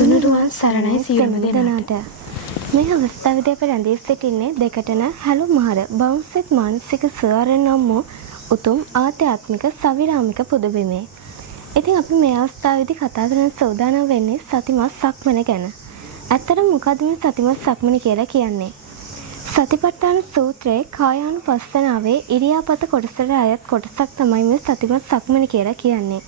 තුනුරුවන් සරණයි සියලුම දෙනාට. මේ අවස්ථාවේදී අප රැඳී සිටින්නේ දෙකටන හැලු මහර බවුන්සෙත් මානසික සුවරණ නම් වූ උතුම් ආධ්‍යාත්මික සවිරාමික පුදබිමේ. ඉතින් අපි මේ අවස්ථාවේදී කතා කරන්න සූදානම් වෙන්නේ සතිමත් සක්මන ගැන. ඇත්තටම මොකද්ද මේ සතිමත් සක්මන කියලා කියන්නේ? සතිපට්ඨාන සූත්‍රයේ කායානුපස්සනාවේ ඉරියාපත කොටසට අයත් කොටසක් තමයි මේ සතිමත් සක්මන කියලා කියන්නේ.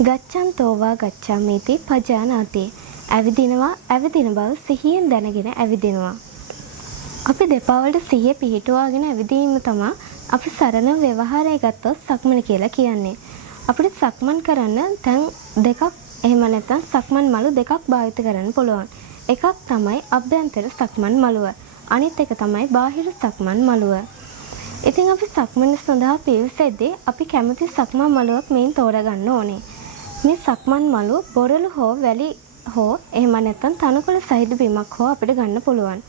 ගච්ඡන්තෝවා ගච්ඡාමිති පජානාති. ඇවිදින බව සිහියෙන් දැනගෙන ඇවිදිනවා. අපි දෙපා වලට සිහිය පිහිටුවාගෙන ඇවිදීම තමයි අපි සරල ව්‍යවහාරය ගත්තොත් සක්මන කියලා කියන්නේ. අපිට සක්මන් කරන්න තැන් දෙකක් එහෙම නැත්නම් සක්මන් මළු දෙකක් භාවිත කරන්න පුළුවන්. එකක් තමයි අභ්‍යන්තර සක්මන් මළුව. අනිත් එක තමයි බාහිර සක්මන් මළුව. ඉතින් අපි සක්මන සඳහා පිවිසෙද්දී අපි කැමති සක්මන් මළුවක් මේන් තෝරගන්න ඕනේ. මේ සක්මන් මළුව බොරළු හෝ වැලි හෝ එහෙම නැත්නම් තනකොළ සහිත බිමක් හෝ අපිට ගන්න පුළුවන්.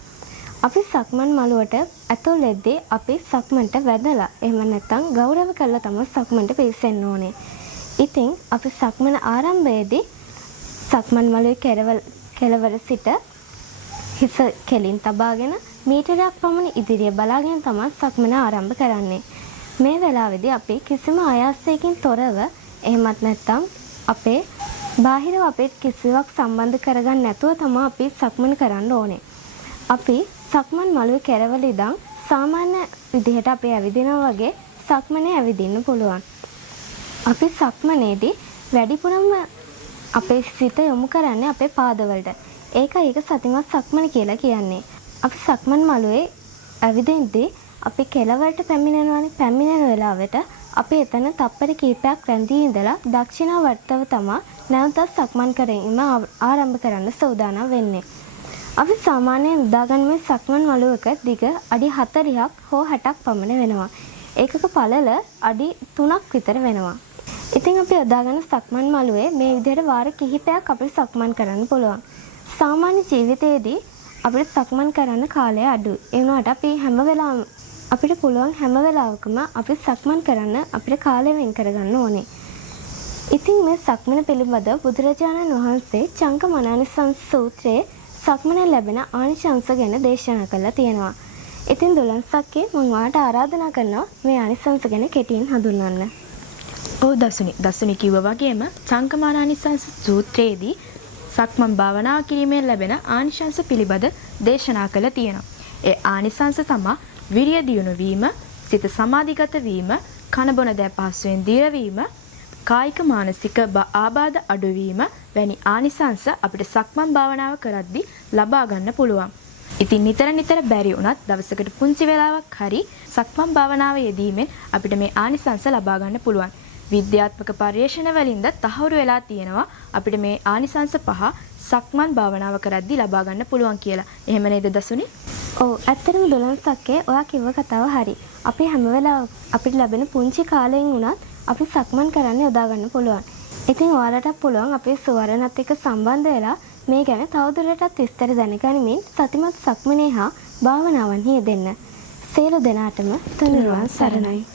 අපි සක්මන් මළුවට ඇතුල් වෙද්දී අපි සක්මන්ට වැදලා එහෙම නැත්නම් ගෞරව කරලා තමයි සක්මන්ට පිවිසෙන්න ඕනේ. ඉතින් අපි සක්මන ආරම්භයේදී සක්මන් මළුවේ කෙළවර සිට හිස කෙලින් තබාගෙන මීටරයක් පමණ ඉදිරිය බලාගෙන තමයි සක්මන ආරම්භ කරන්නේ. මේ වෙලාවේදී අපි කිසිම ආයාසයකින් තොරව එහෙමත් නැත්නම් අපේ බාහිරව අපේ කිසිවක් සම්බන්ධ කරගන්න නැතුව තමයි අපි සක්මන් කරන්න ඕනේ. අපි සක්මන් මළුවේ කෙරවල ඉඳන් සාමාන්‍ය විදිහට අපි ඇවිදිනවා වගේ සක්මනේ ඇවිදින්න පුළුවන්. අපි සක්මනේදී වැඩිපුරම අපේ සිත යොමු කරන්නේ අපේ පාදවලට. ඒක සතිමත් සක්මන කියලා කියන්නේ. අපි සක්මන් මළුවේ ඇවිදින්දී අපි කෙළවරට පැමිණෙනවානේ. පැමිණෙන වෙලාවට අපි එතන තප්පර කිහිපයක් රැඳී ඉඳලා දක්ෂිණාවර්තව තමයි නැවතත් සක්මන් කිරීම ආරම්භ කරන්න සූදානම් වෙන්නේ. අපි සාමාන්‍යයෙන් උදාගන්න මේ සක්මන් මළුවක දිග අඩි 40ක් හෝ 60ක් පමණ වෙනවා. ඒකක පළල අඩි 3ක් විතර වෙනවා. ඉතින් අපි උදාගන්න සක්මන් මළුවේ මේ විදිහට වාර කිහිපයක් අපිට සක්මන් කරන්න පුළුවන්. සාමාන්‍ය ජීවිතයේදී අපිට සක්මන් කරන්න කාලය අඩුයි. ඒ වුණාට අපි අපිට පුළුවන් හැම වෙලාවකම අපි සක්මන් කරන්න අපිට කාලය වෙන් කරගන්න ඕනේ. ඉතින් මේ සක්මන පිළිබඳව බුදුරජාණන් වහන්සේ චංක මනානිසංස සූත්‍රයේ සක්මන ලැබෙන ආනිශංස ගැන දේශනා කළා තියෙනවා. ඉතින් දුලන්සක්ගේ මම ඔයාලට ආරාධනා කරනවා මේ ආනිශංස ගැන කෙටියෙන් හඳුන්වන්න. ඔව් දසුනි කිව්වා වගේම චංක මනානිසංස සූත්‍රයේදී සක්මන් භාවනා කිරීමෙන් ලැබෙන ආනිශංස පිළිබඳ දේශනා කළා තියෙනවා. ඒ ආනිශංස තමයි විරිය දියුණු වීම, සිත සමාධිගත වීම, කන බොන දෑ පහසුවෙන් දිරවීම, කායික මානසික ආබාධ අඩුවීම වැනි ආනිසංස අපිට සක්මන් භාවනාව කරද්දී ලබා ගන්න පුළුවන්. ඉතින් නිතර බැරි වුණත් දවසකට පුංචි වෙලාවක් හරි සක්මන් භාවනාව යෙදීමෙන් අපිට මේ ආනිසංස ලබා ගන්න පුළුවන්. විද්‍යාත්මක පර්යේෂණ වලින්ද තහවුරු වෙලා තියෙනවා අපිට මේ ආනිසංස පහ සක්මන් භාවනාව කරද්දී ලබා ගන්න පුළුවන් කියලා. එහෙම නේද දසුනි? ඔව් ඇත්තටම දොළොන්සක්කේ ඔයා කිව්ව කතාව හරි. අපි හැම වෙලාවක අපිට ලැබෙන පුංචි කාලයෙන් වුණත් අපි සක්මන් කරන්න යොදා ගන්න පුළුවන්. ඉතින් ඔයාලටත් පුළුවන් අපේ සුවරණත් එක්ක සම්බන්ධ වෙලා මේ ගැන තවදුරටත් විස්තර දැනගනිමින් සතිමත් සක්මනේ හා භාවනාවන්හි යෙදෙන්න. සියලු දෙනාටම තුනුරුවන් සරණයි.